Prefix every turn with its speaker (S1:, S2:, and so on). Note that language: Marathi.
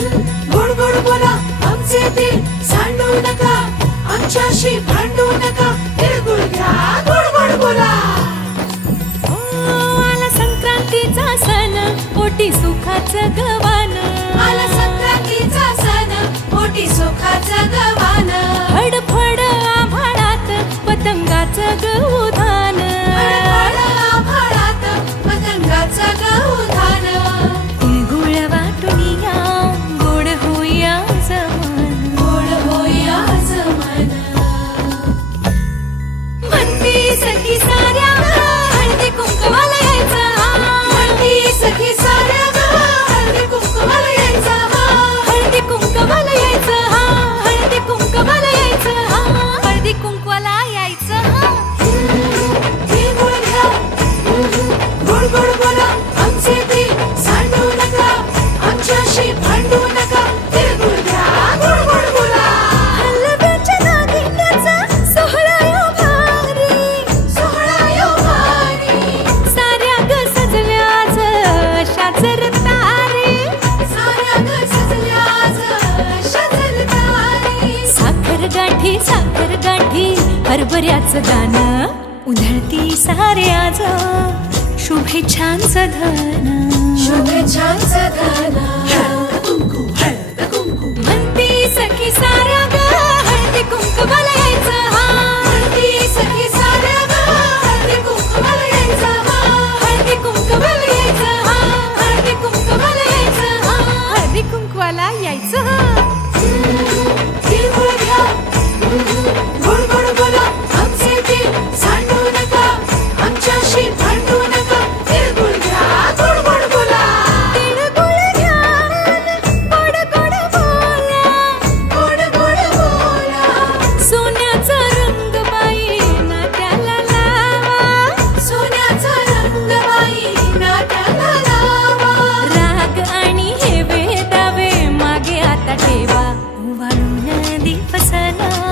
S1: गोड गोड बोला आमचे दिल सांडू नका. आमच्याशी भांडू नका. तिळगुळ घ्या गोड गोड बोला हो,
S2: आला संक्रांतीचा सण पोटी सुखाचं गवान
S1: आला संक्रांतीचा सण पोटी सुखाचं गवान
S2: फडफड आभाळात पतंगाचं गवू गाठी साखर गाठी हरभऱ्याच दान. उधळती सारे आज. शुभेच्छांचं धन.
S1: शुभेच्छांचं धन. పూవలున్నది ఫసలా